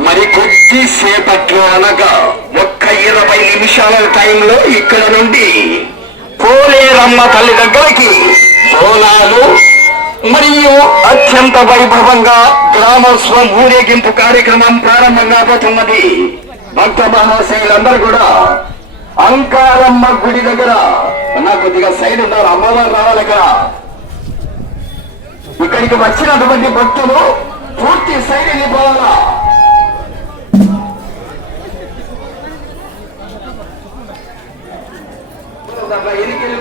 మరి కొద్దిసేపట్లో అనగా ఒక్క ఇరవై నిమిషాల టైంలో ఇక్కడ నుండి పోలేరమ్మ తల్లి దగ్గరికి బోనాలు మరియు అత్యంత వైభవంగా గ్రామోత్సవం ఊరేగింపు కార్యక్రమం ప్రారంభం కాబోతున్నది. భక్త మహాశైలందరూ కూడా అంకారమ్మ గుడి దగ్గర నా కొద్దిగా సైడ్ ఉన్నారు అమ్మవారు రావాలి ఇక్కడ. ఇక్కడికి వచ్చినటువంటి భక్తులు పూర్తి సైడ్ వెళ్ళిపోవాలా ఎన్నికలు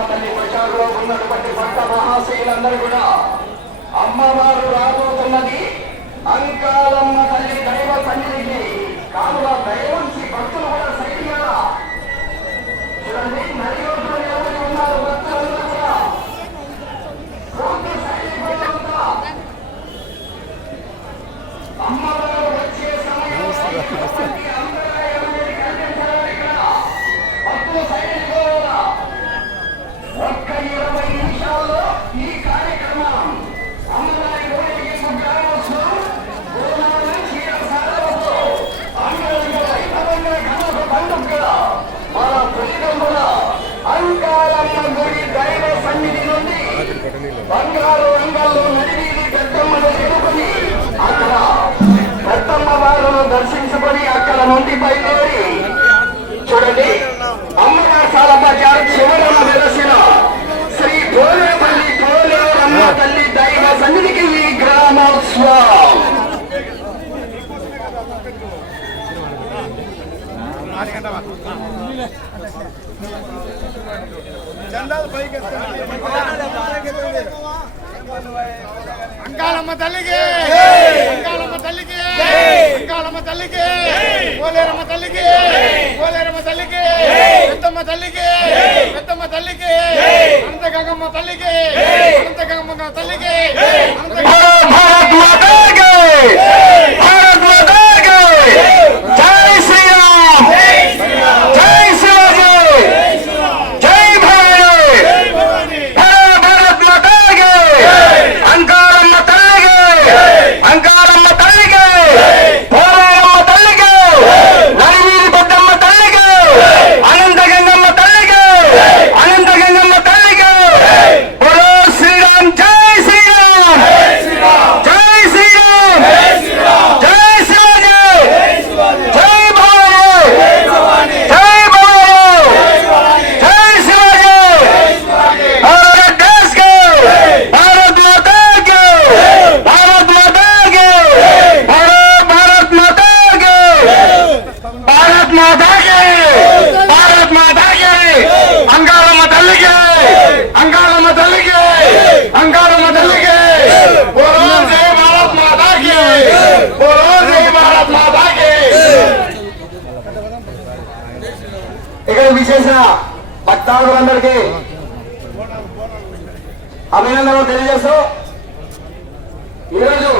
అంకాలమ్మ తల్లి ప్రచారంలో ఉన్నటువంటి భక్త మహాశయులందరూ కూడా అమ్మవారు రాబోతున్నది అంకాలమ్మ తల్లి నుండి బయలుదేరి చూడండి. అమ్మగారు సాలమ్మ గారు చివరన వెలసిన శ్రీ పోలేపల్లి పోలేరమ్మ తల్లి దైవ సన్నిధికి ఈ గ్రామోత్సవం. అంకాలమ్మ తల్లికి. అంకాలమ్మ తల్లికి. అంకాలమ్మ తల్లికి. పోలేరమ్మ తల్లికి. పోలేరమ్మ తల్లికి. పెద్దమ్మ తల్లికి. పెద్దమ్మ తల్లికి. అనంత గంగమ్మ తల్లికి. అనంత గంగమ్మ తల్లికి. అనంత గారికి అభినందనలు తెలియజేస్తూ ఈరోజు